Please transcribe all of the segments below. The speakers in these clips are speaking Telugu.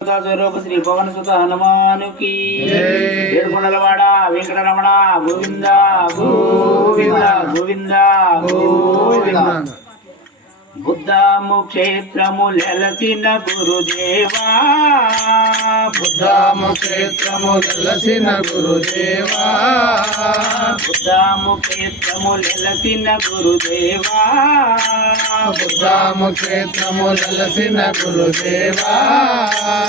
స్వరూప శ్రీ పవన సుత హనుమానుకి ఏడుకొండలవాడ వెంకటరమణ గోవింద గోవింద గోవింద గోవింద. బుద్ధము క్షేత్రము లెలసిన గురుదేవా, బుద్ధము క్షేత్రము లెలసిన గురుదేవా, బుద్ధము క్షేత్రము లెలసిన గురుదేవా, బుద్ధము క్షేత్రము లెలసిన గురుదేవా.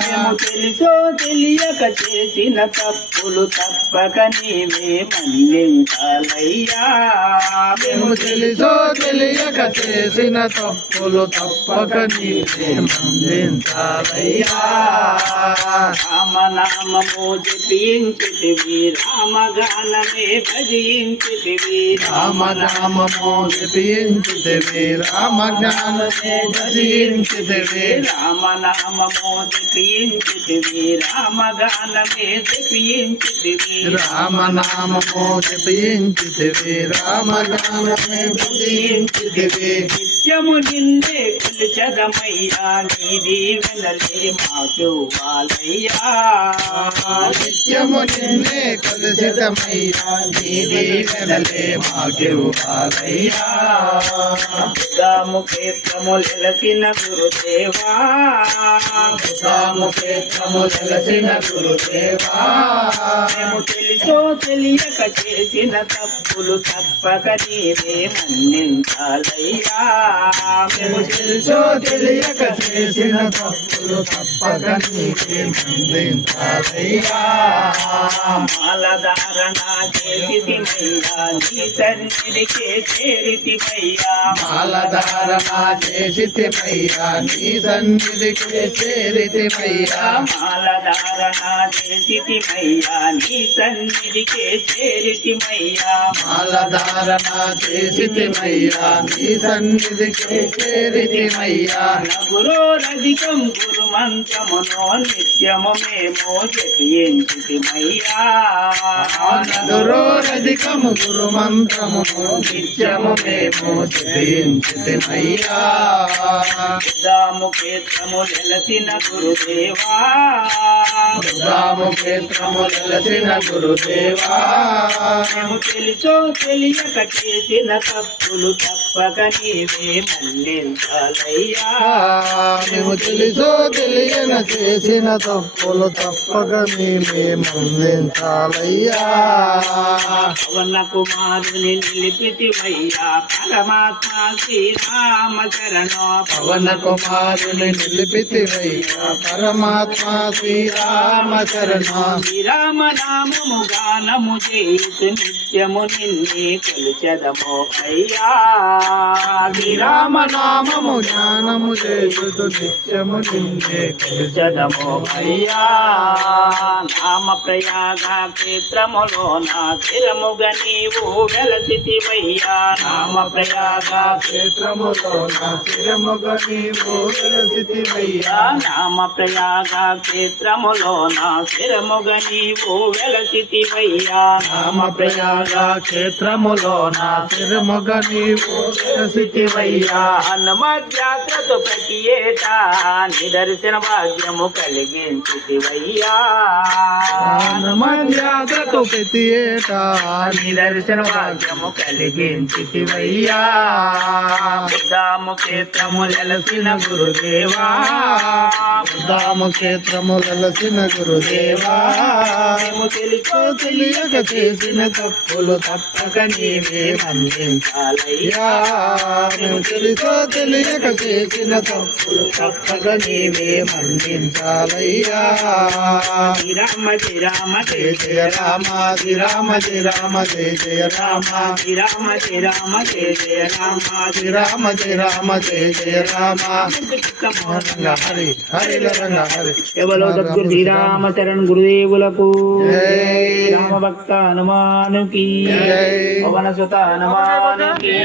మేము తెలుసో తెలియక చేసిన తప్పులు తప్పక నీవే మన్నించాలయ్యా. మేము తెలుసో తెలియక చేసిన తప్పులు తప్పక నీవే మన్నించాలయ్యా. రామనామము జపించితివి, రామగానమే భజించితివి, రామనామము జపించితివి, రామజ్ఞానమే భజించితివి, రామనామము జపించితివి, రామగానమే జపించితివి, రామనామము జపించితివి, రామజ్ఞానమే భజించితివి. నిత్యము నిన్నే పిలిచదమయ్యా, నీ దీవెనలే మాకు వాలయ్యా. నిత్యము నిన్నే కొలిసితమయ్యా, నీ దీవెనలే మాకివ్వాలయ్యా. బుద్ధము క్షేత్రము లెలసిన గురుదేవా, బుద్ధము క్షేత్రము లెలసిన గురుదేవా. మేము తెలుసో తెలియక చేసిన తప్పులు తప్పక నీవే మన్నించాలయ్యా. మేము తెలుసో తెలియక చేసిన తప్పులు తప్పక నీకే మన్నించాలయ్యా. మాలధారణ చేసితిమయ్యా, నీ సన్నిధికే చేరితిమయ్యా. మాలధారణ చేసితిమయ్యా, నీ సన్నిధికి చేరితిమయ్యా. మాలధారణ చేసితిమయ్యా, నీ సన్నిధికే చేరితిమయ్యా. మాలధారణ చేసితిమయ్యా, నీ సన్నిధికి చేరితిమయ్యా. నగురోరధికం గురు మంత్రమును నిత్యము మేము జపించితిమయ్యా. నదురోరధికము గురు మంత్రమును నిత్యము మేము జపించితిమయ్యా. బుద్ధము క్షేత్రము లెలసిన గురుదేవా, బుద్ధము క్షేత్రము లెలసిన గురుదేవా. మేము తెలుసో తెలియక చేసిన తప్పులు తప్పక నీవే మన్నించాలయ్యా. మేము తెలుసో తెలియన చేసిన తప్పులు తప్పక నీవే మన్నించాలయ్యా. పవన కుమారుని నిలిపితివయ్యా, పరమాత్మ శ్రీరామ శరణో. పవన కుమారుని నిలిపితివయ్యా, పరమాత్మ శ్రీరామ శరణ. శ్రీరామ నామము గానము చేయుచు నిత్యము నిన్నే కొలిచెదమో అయ్యా. శ్రీరామ నామము జ్ఞానము చేయుచు నిత్యము నిన్నే కొలిచెదమో అయ్యా. నామ ప్రయాగ క్షేత్రములోన స్థిరముగ నీవు వెలసితివయ్యా. నామ ప్రయాగ క్షేత్రములోన స్థిరముగ నీవు వెలసితివయ్యా. నామ ప్రయాగ క్షేత్రములోన స్థిరముగ నీవు వెలసితివయ్యా. నామ ప్రయాగ క్షేత్రములోన స్థిరముగ నీవు వెలసితివయ్యా. హనుమద్యాత్రతో ప్రతి ఏటా నిదర్శన భాగ్యము కలిగించితివయ్యా. హనుమద్యాత్రతో ప్రతి ఏటా నిదర్శన భాగ్యము కలిగించితివయ్యా. బుద్ధము క్షేత్రము లెలసిన గురుదేవా, బుద్ధము క్షేత్రము లెలసిన గురుదేవా. మేము తెలుసో తెలియక చేసిన తప్పులు తప్పక నీవే మన్నించాలయ్యా. మేము తెలుసో తెలియక చేసిన తప్పులు తప్పక నీవే మన్నించాలయ్యా. శ్రీరామ శ్రీరామ జయ జయ రామ శ్రీరామ శ్రీరామ జయ జయ రామ శ్రీరామ శ్రీరామ జయ జయ రామ శ్రీరామ శ్రీరామ జయ జయ రామ. రంగ హరి హరి రంగ హరి. ఎవరో సద్గురు శ్రీరామ శరణ్ గురుదేవులకు జై. రామ భక్త హనుమానుకి జై. పవన సుత హనుమానుకి.